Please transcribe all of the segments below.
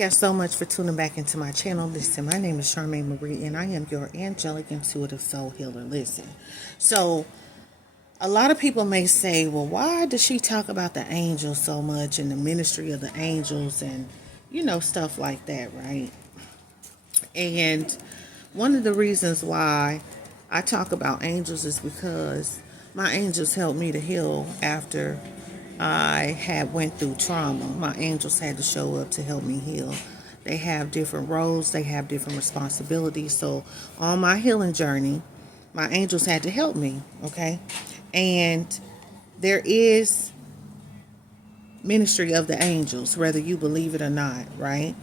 guys so much for tuning back into my channel. Listen, my name is Charmaine Marie, and I am your angelic intuitive soul healer. Listen, so a lot of people may say, well, why does she talk about the angels so much and the ministry of the angels and, stuff like that, right? And one of the reasons why I talk about angels is because my angels helped me to heal after I had went through trauma. My angels had to show up to help me heal. They have different roles. They have different responsibilities. So on my healing journey, my angels had to help me, okay? And there is ministry of the angels, whether you believe it or not, right?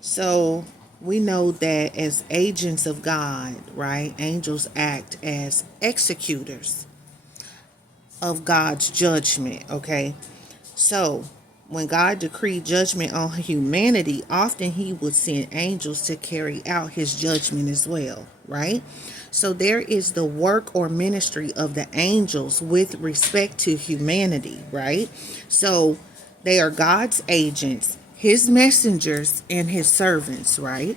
So we know that as agents of God, right, angels act as executors of God's judgment, okay? So when God decreed judgment on humanity, often he would send angels to carry out his judgment as well, right? So there is the work or ministry of the angels with respect to humanity, right? So they are God's agents, his messengers, and his servants, right?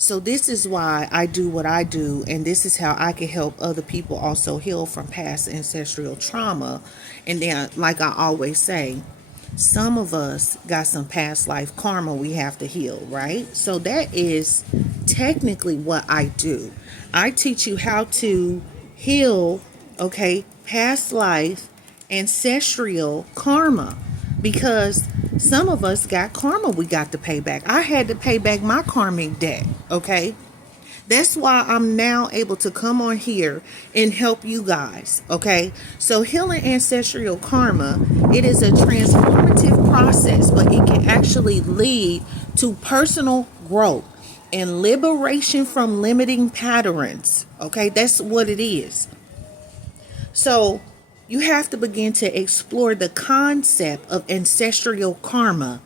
So this is why I do what I do, and this is how I can help other people also heal from past ancestral trauma. And then, like I always say, some of us got some past life karma we have to heal, right? So that is technically what I do. I teach you how to heal, okay, past life ancestral karma, because some of us got karma we got to pay back. I had to pay back my karmic debt, okay? That's why I'm now able to come on here and help you guys, okay? So healing ancestral karma, it is a transformative process, but it can actually lead to personal growth and liberation from limiting patterns, okay? That's what it is. So you have to begin to explore the concept of ancestral karma,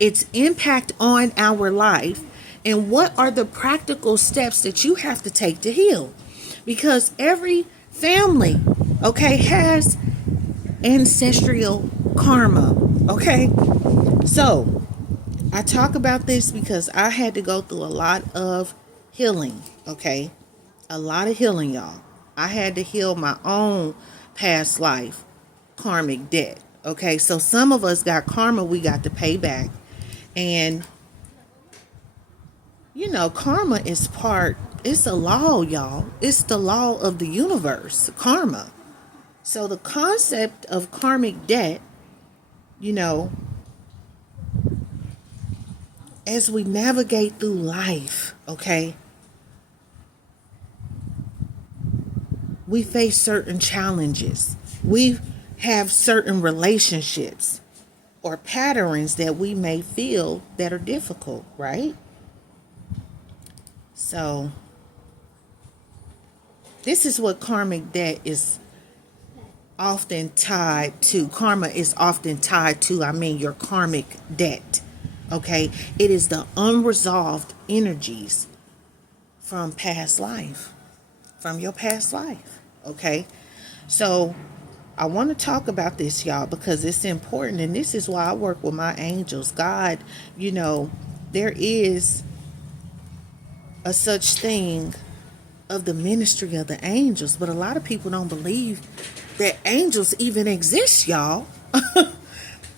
its impact on our life, and what are the practical steps that you have to take to heal. Because every family, okay, has ancestral karma, okay? So I talk about this because I had to go through a lot of healing, okay? A lot of healing, y'all. I had to heal my own past life karmic debt, okay? So some of us got karma we got to pay back. And karma is it's a law, y'all. It's the law of the universe, karma. So the concept of karmic debt, as we navigate through life, okay, we face certain challenges. We have certain relationships or patterns that we may feel that are difficult, right? So this is what karmic debt is often tied to. Karma is often tied to, your karmic debt, okay? It is the unresolved energies from past life, from your past life, okay? So I want to talk about this, y'all, because it's important, and this is why I work with my angels. God, there is a such thing of the ministry of the angels, but a lot of people don't believe that angels even exist, y'all.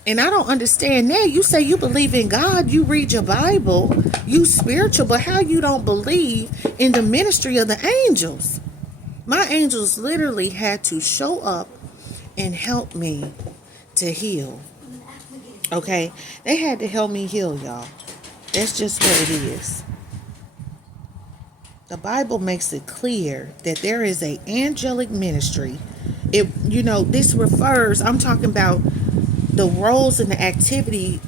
And I don't understand that. You say you believe in God, you read your Bible, you spiritual, but how you don't believe in the ministry of the angels? My angels literally had to show up and help me to heal, okay? They had to help me heal, y'all. That's just what it is. The Bible makes it clear that there is an angelic ministry. This refers, I'm talking about the roles and the activities,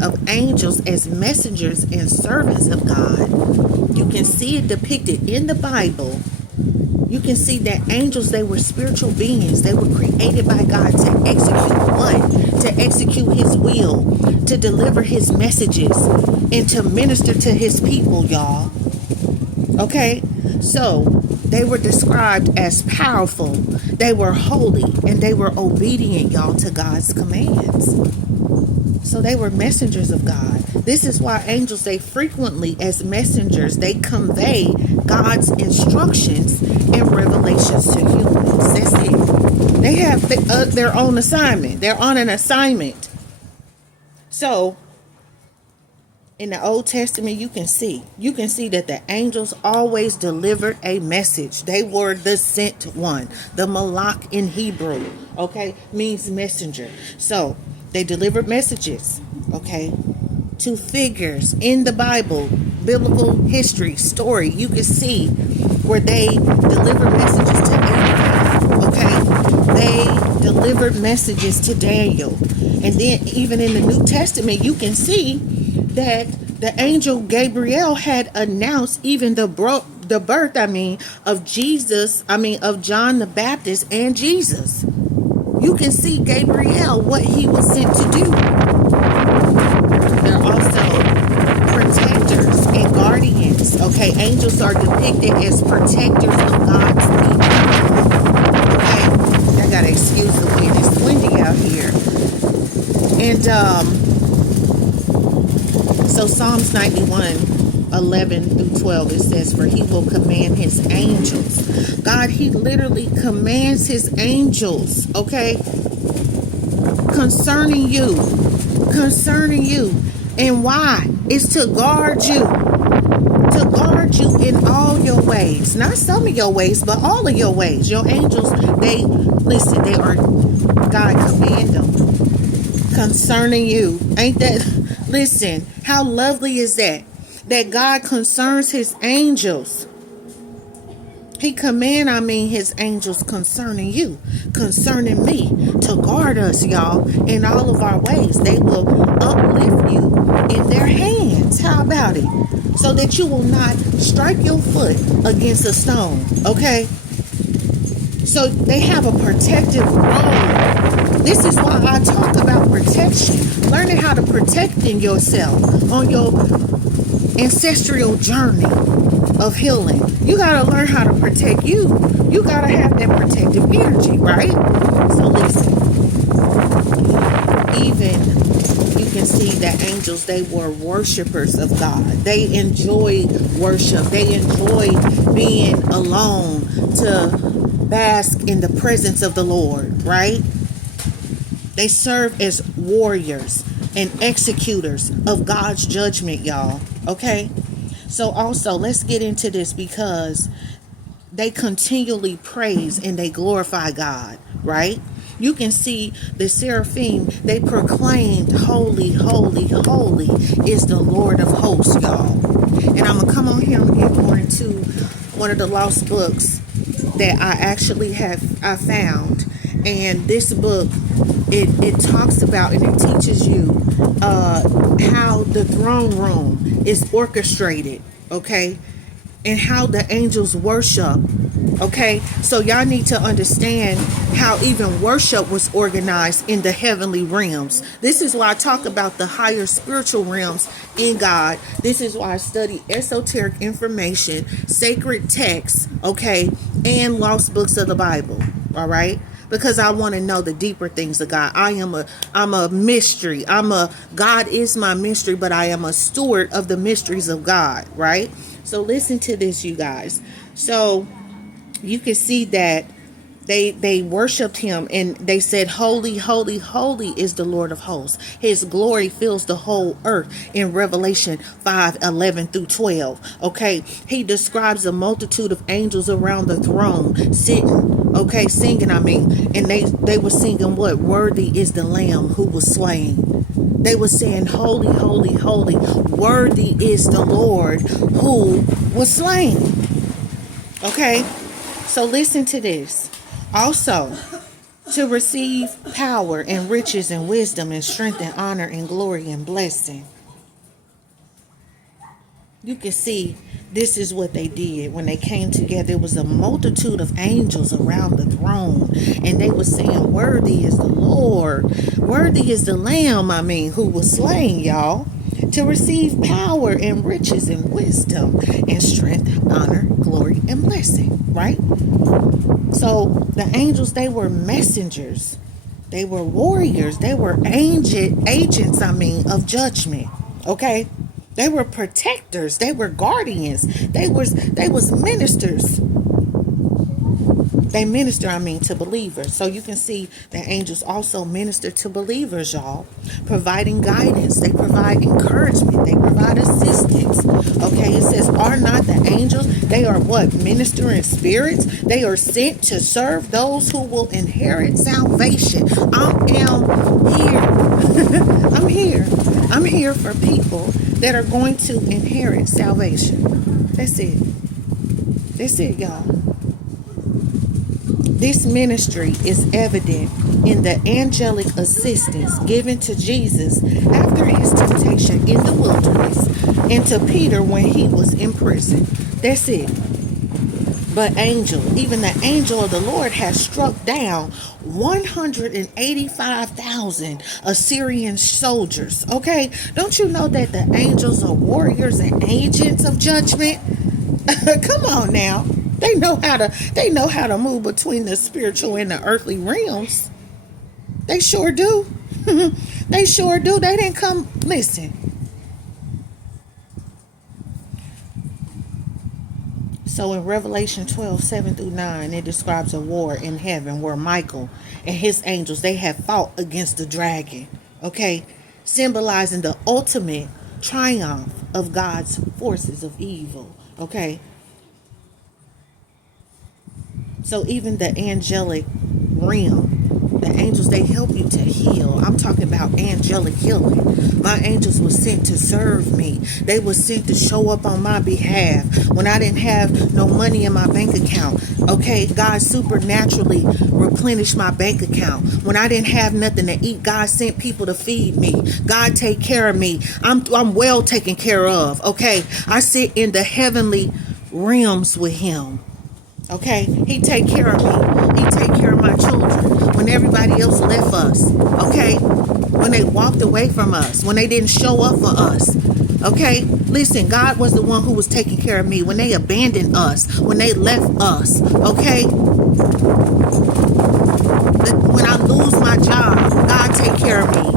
of angels as messengers and servants of God. You can see it depicted in the Bible. You can see that angels, they were spiritual beings. They were created by God to execute what? To execute his will, to deliver his messages, and to minister to his people, y'all. Okay, so they were described as powerful, they were holy, and they were obedient, y'all, to God's commands. So they were messengers of God. This is why angels, they frequently, as messengers, they convey God's instructions and revelations to humans. That's it. They have their own assignment. They're on an assignment. So in the Old Testament, you can see that the angels always delivered a message. They were the sent one. The malak in Hebrew, okay, means messenger. So they delivered messages, okay, to figures in the Bible, biblical history, story. You can see where they delivered messages to Abraham, okay. They delivered messages to Daniel. And then even in the New Testament, you can see that the angel Gabriel had announced even the birth, of Jesus, of John the Baptist and Jesus. You can see Gabriel, what he was sent to do. They're also protectors and guardians. Okay, angels are depicted as protectors of God's people. Okay, I gotta excuse the wind. It's windy out here. And so Psalms 91:11-12, it says, for he will command his angels. God, he literally commands his angels, okay, concerning you. And why? It's to guard you. To guard you in all your ways. Not some of your ways, but all of your ways. Your angels, they are, God command them concerning you. Ain't that, listen, how lovely is that? That God concerns his angels. He command, his angels concerning you, concerning me, to guard us, y'all, in all of our ways. They will uplift you in their hands. How about it? So that you will not strike your foot against a stone, okay? So they have a protective role. This is why I talk about protection. Learning how to protect yourself on your ancestral journey of healing. You got to learn how to protect you. You got to have that protective energy, right? So listen, even you can see that angels, they were worshipers of God. They enjoyed worship. They enjoyed being alone to bask in the presence of the Lord, right? They serve as warriors and executors of God's judgment, y'all. Okay? So also, let's get into this, because they continually praise and they glorify God, right? You can see the seraphim, they proclaimed, holy, holy, holy is the Lord of hosts, y'all. And I'm going to come on here and get more into one of the lost books that I found. And this book, it talks about and it teaches you how the throne room is orchestrated, okay, and how the angels worship, okay. So y'all need to understand how even worship was organized in the heavenly realms. This is why I talk about the higher spiritual realms in God. This is why I study esoteric information, sacred texts, okay, and lost books of the Bible, all right? Because I want to know the deeper things of God. I'm a mystery. God is my mystery, but I am a steward of the mysteries of God, right? So listen to this, you guys. So you can see that they worshiped him and they said, holy, holy, holy is the Lord of hosts. His glory fills the whole earth in Revelation 5:11-12. Okay. He describes a multitude of angels around the throne sitting, okay, singing, and they were singing what? Worthy is the Lamb who was slain. They were saying, holy, holy, holy, worthy is the Lord who was slain. Okay. So listen to this. Also, to receive power and riches and wisdom and strength and honor and glory and blessing. You can see this is what they did when they came together. There was a multitude of angels around the throne, and they were saying, worthy is the Lord, worthy is the Lamb, who was slain, y'all, to receive power and riches and wisdom and strength, honor, glory, and blessing, right? So the angels, they were messengers. They were warriors. They were agents, of judgment. Okay? They were protectors. They were guardians. They was ministers. They minister, to believers. So you can see that angels also minister to believers, y'all. Providing guidance. They provide encouragement. They provide assistance. Okay, it says, are not the angels, they are what? Ministering spirits. They are sent to serve those who will inherit salvation. I am here. I'm here. I'm here for people that are going to inherit salvation. That's it. That's it, y'all. This ministry is evident in the angelic assistance given to Jesus after his temptation in the wilderness and to Peter when he was in prison. That's it. But even the angel of the Lord has struck down 185,000 Assyrian soldiers. Okay? Don't you know that the angels are warriors and agents of judgment? Come on now. They know how to move between the spiritual and the earthly realms. They sure do. They sure do. They didn't come. Listen. So in Revelation 12:7-9, it describes a war in heaven where Michael and his angels, they have fought against the dragon. Okay? Symbolizing the ultimate triumph of God's forces of evil. Okay? So even the angelic realm, the angels, they help you to heal. I'm talking about angelic healing. My angels were sent to serve me. They were sent to show up on my behalf when I didn't have no money in my bank account. Okay, God supernaturally replenished my bank account. When I didn't have nothing to eat, God sent people to feed me. God take care of me. I'm well taken care of. Okay, I sit in the heavenly realms with him. Okay, he take care of me. He take care of my children when everybody else left us. Okay, when they walked away from us, when they didn't show up for us. Okay, listen, God was the one who was taking care of me when they abandoned us, when they left us. Okay, when I lose my job, God take care of me.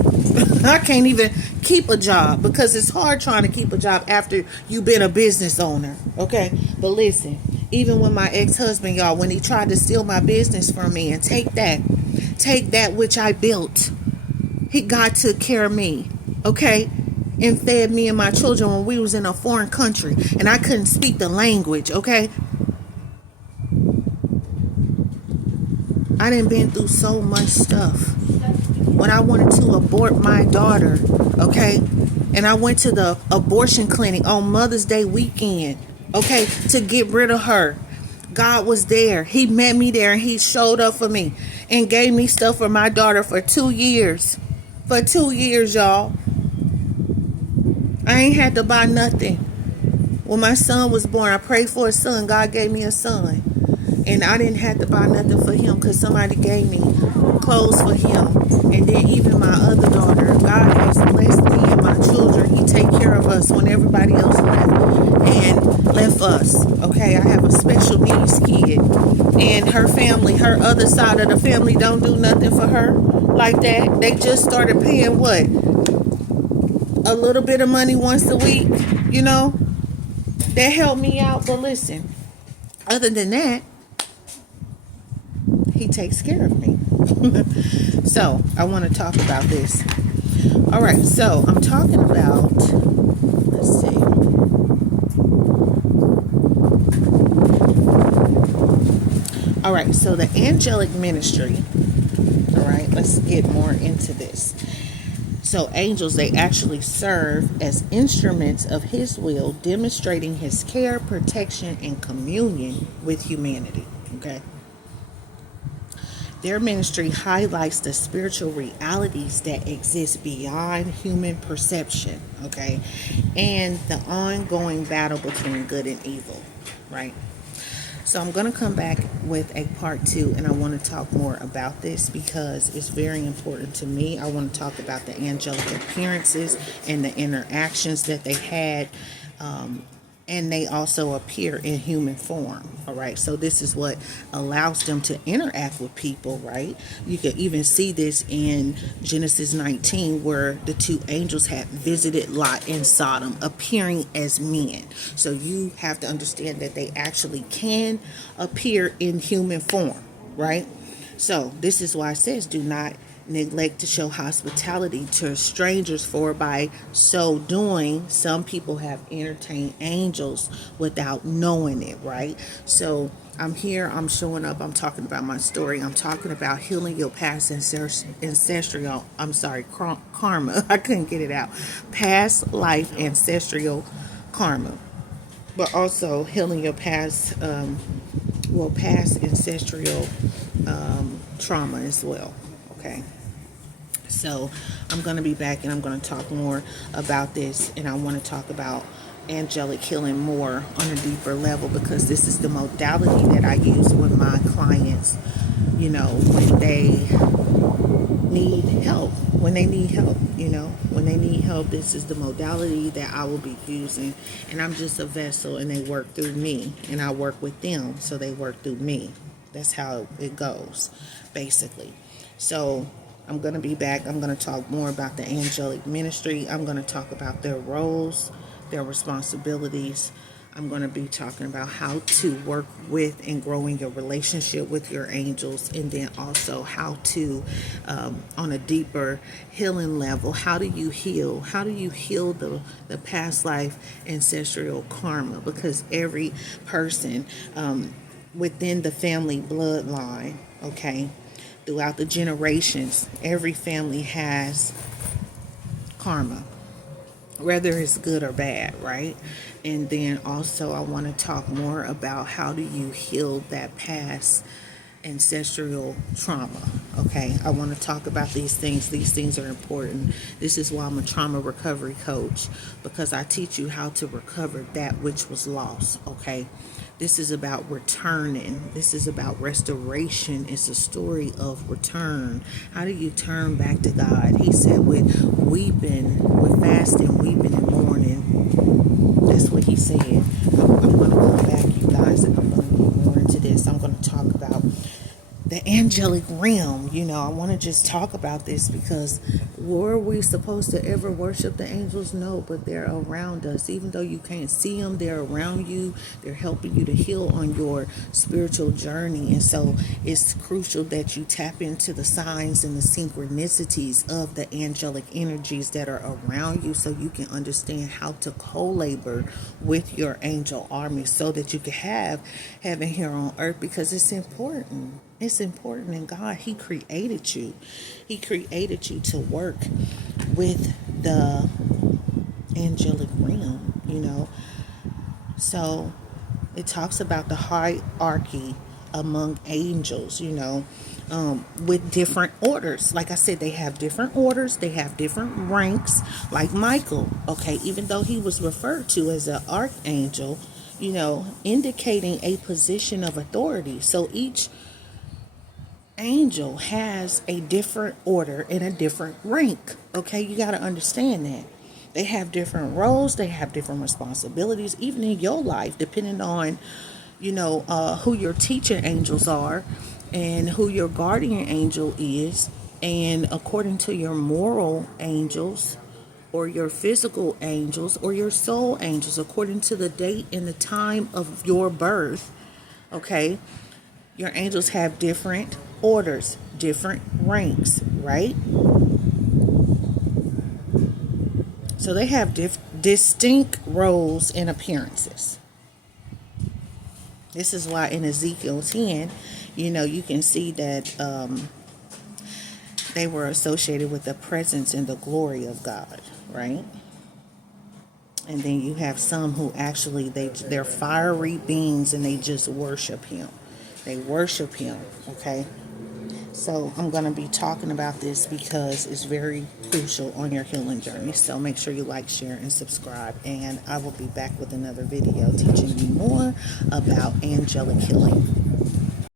I can't even keep a job because it's hard trying to keep a job after you've been a business owner. Okay, but listen. Even when my ex-husband, y'all, when he tried to steal my business from me and take that which I built, God took care of me, okay, and fed me and my children when we was in a foreign country and I couldn't speak the language, okay. I done been through so much stuff. When I wanted to abort my daughter, okay, and I went to the abortion clinic on Mother's Day weekend, okay, to get rid of her. God was there. He met me there and he showed up for me and gave me stuff for my daughter for 2 years. For 2 years, y'all. I ain't had to buy nothing. When my son was born, I prayed for a son. God gave me a son. And I didn't have to buy nothing for him because somebody gave me clothes for him. And then even my other daughter, God has blessed me and my children. He take care of us when everybody else left us. Okay, I have a special needs kid. And her family, her other side of the family don't do nothing for her like that. They just started paying what? A little bit of money once a week, you know? That helped me out. But listen, other than that, he takes care of me. So I want to talk about this. All right, so I'm talking about, let's see. All right, so the angelic ministry. All right, let's get more into this. So angels, they actually serve as instruments of his will, demonstrating his care, protection, and communion with humanity. Okay. Their ministry highlights the spiritual realities that exist beyond human perception, okay, and the ongoing battle between good and evil, right? So I'm going to come back with a part 2, and I want to talk more about this because it's very important to me. I want to talk about the angelic appearances and the interactions that they had and they also appear in human form. All right, so this is what allows them to interact with people, right? You can even see this in Genesis 19, where the two angels had visited Lot and Sodom, appearing as men. So you have to understand that they actually can appear in human form, right? So this is why it says, do not neglect to show hospitality to strangers, for by so doing some people have entertained angels without knowing it, right? So I'm here, I'm showing up, I'm talking about my story, I'm talking about healing your past ancestral, karma. I couldn't get it out. Past life ancestral karma, but also healing your past ancestral trauma as well. Okay, so I'm going to be back and I'm going to talk more about this, and I want to talk about angelic healing more on a deeper level, because this is the modality that I use with my clients, when they need help. This is the modality that I will be using, and I'm just a vessel, and they work through me, and I work with them, so they work through me. That's how it goes, basically. So I'm going to be back. I'm going to talk more about the angelic ministry. I'm going to talk about their roles, their responsibilities. I'm going to be talking about how to work with and grow in your relationship with your angels, and then also how to, on a deeper healing level, how do you heal? How do you heal the past life ancestral karma? Because every person within the family bloodline, okay, throughout the generations, every family has karma, whether it's good or bad, right? And then also I want to talk more about how do you heal that past ancestral trauma. Okay, I want to talk about these things. These things are important. This is why I'm a trauma recovery coach, because I teach you how to recover that which was lost. Okay, this is about returning. This is about restoration. It's a story of return. How do you turn back to God? He said, with fasting, weeping, and mourning. That's what he said. I'm going to go back, you guys, and I'm going to get more into this. I'm going to talk about the angelic realm. I want to just talk about this, because were we supposed to ever worship the angels? No, but they're around us. Even though you can't see them, they're around you. They're helping you to heal on your spiritual journey. And so it's crucial that you tap into the signs and the synchronicities of the angelic energies that are around you, so you can understand how to co-labor with your angel army, so that you can have heaven here on earth, because it's important. It's important, and God, He created you. He created you to work with the angelic realm, So it talks about the hierarchy among angels, with different orders. Like I said, they have different orders. They have different ranks, like Michael, okay, even though he was referred to as an archangel, indicating a position of authority. So each angel has a different order and a different rank. Okay, you got to understand that. They have different roles, they have different responsibilities, even in your life, depending on, who your teaching angels are and who your guardian angel is. And according to your moral angels, or your physical angels, or your soul angels, according to the date and the time of your birth, okay, your angels have different orders, different ranks, right? So they have distinct roles and appearances. This is why in Ezekiel 10, you can see that they were associated with the presence and the glory of God, right? And then you have some who actually, they're fiery beings, and they just worship Him. They worship Him, okay? So I'm going to be talking about this because it's very crucial on your healing journey. So make sure you like, share, and subscribe. And I will be back with another video teaching you more about angelic healing.